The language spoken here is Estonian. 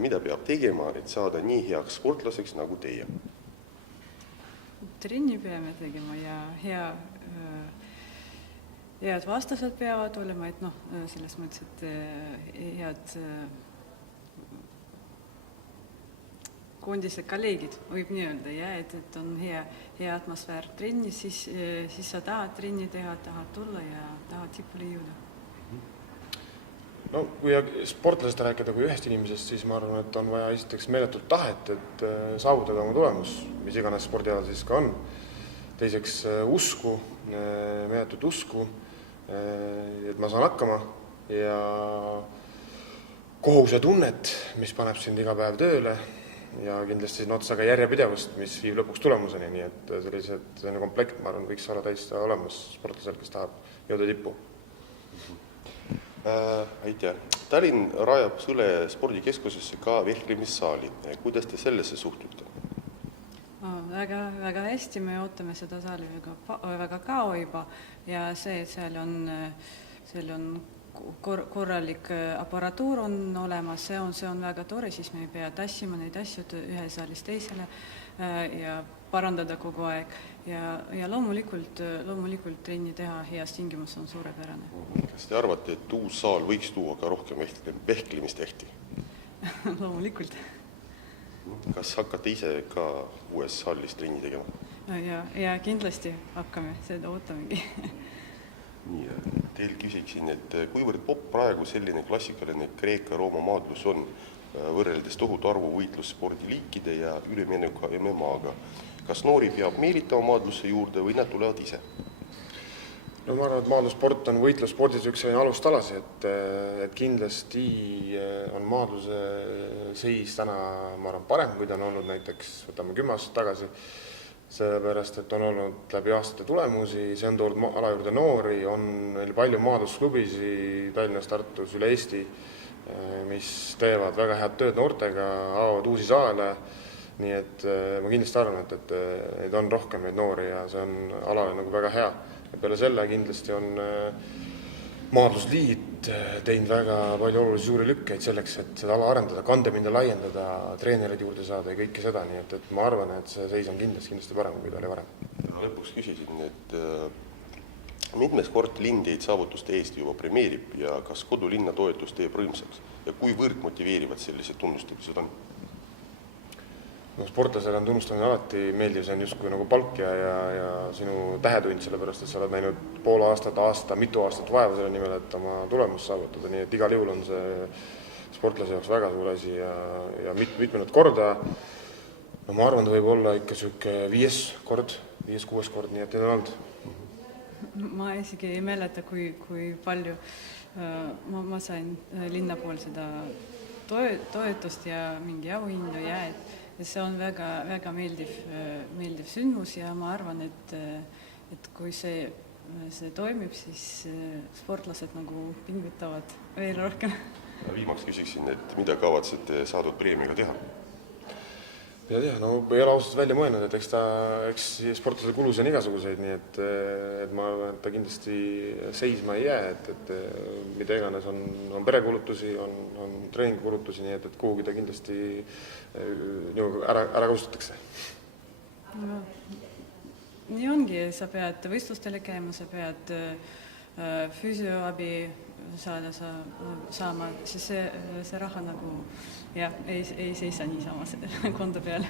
mida peab tegema, et saada nii heaks sportlaseks nagu teie? Trenni peame tegema ja head vastased peavad olema, et selles mõttes, et head koondised kolleegid, võib nii öelda, ja et on hea atmosfäär trenni, siis sa tahad trenni teha, tahad tulla ja tahad tipule jõuda. No, kui sportlasest rääkida kui ühest inimesest, siis ma arvan, et on vaja esiteks meeletult tahet, et saavutada oma tulemus, mis iganes spordialal siis ka on. Teiseks usku, meeletult usku, et ma saan hakkama ja kohuse tunnet, mis paneb sind iga päev tööle ja kindlasti siin otsaga järjepidevust, mis viib lõpuks tulemuseni, nii et selline komplekt, ma arvan, võiks olla täiesti olemas sportlasel, kes tahab jõuda tippu. Aitäh. Tallinn rajab Sõle spordikeskusesse ka vehklemissaali. Kuidas te sellesse suhtute? Väga hästi, me ootame seda saali väga kaua juba ja see, et seal on korralik aparatuur on olemas, see on väga tore, siis me ei pea tassima neid asju ühe saalist teisele ja parandada kogu aeg ja loomulikult trenni teha heas tingimus on suurepärane. Kas te arvate, et uus saal võiks tuua ka rohkem vehklemist ehti? Loomulikult. Kas hakkate ise ka uues saalis trenni tegema? Ja kindlasti hakkame, seda ootamegi. Teil küsiksin, et kuivõrd popp praegu selline klassikaline Kreeka-Rooma maadlus on võrreldes tohutu arvu võitlusspordiliikide ja ülemineku MMA-ga? Kas noori peab meelitama maadlusse juurde või nad tulevad ise? No ma arvan, et maadlussport on võitlusspordis üks alustalasid, et kindlasti on maadluse seis täna, ma arvan, parem, kui ta on olnud näiteks, võtame 10 aastat tagasi, sellepärast, et on olnud läbi aastate tulemusi, see on toonud ala juurde noori, on meil palju maadlusklubisid Tallinnas, Tartus, üle Eesti, mis teevad väga head tööd noortega, avavad uusi saale, nii et ma kindlasti arvan, et on rohkem neid noori ja see on alale nagu väga hea. Ja peale selle kindlasti on maadlusliit teinud väga palju olulisi suuri lükkeid selleks, et seda ala arendada, kandepinda laiendada, treenerid juurde saada ja kõike seda, nii et ma arvan, et see seis on kindlasti parem, kui ta oli varem. Lõpuks küsisin, et mitmes kord linn teid saavutuste eest juba premeerib ja kas kodulinna toetus teeb rõõmsaks ja kuivõrd motiveerivad sellised tunnustamised on? Sportlasele on tunnustamine alati meeldiv, see on justkui nagu palk ja sinu tähetund, sellepärast, et sa oled näinud pool aastat, mitu aastat vaeva selle nimel, et oma tulemus saavutada, nii et igal juhul on see sportlase jaoks väga suur asi ja mitmendat korda, ma arvan, ta võib olla ikka selline 5-6 kord, nii et need on olnud. Ma isegi ei mäleta, kui palju ma sain linna pool seda toetust ja mingi auhindu ja see on väga meeldiv sündmus ja ma arvan, et kui see toimib, siis sportlased nagu pingutavad veel rohkem. Viimaks küsiksin, et mida kavatsete saadud preemiaga teha? Ja no ei ole ausalt välja mõelnud, et eks sportlasele kulus on igasuguseid, nii et ma arvan, et ta kindlasti seisma ei jää, et mida iganes on perekulutusi, on treeningkulutusi, nii et kuhugi ta kindlasti ära kasutatakse. Nii ongi, sa pead võistlustele käima, sa pead füsioabi saama, siis see raha nagu ei seisa niisama konto peale.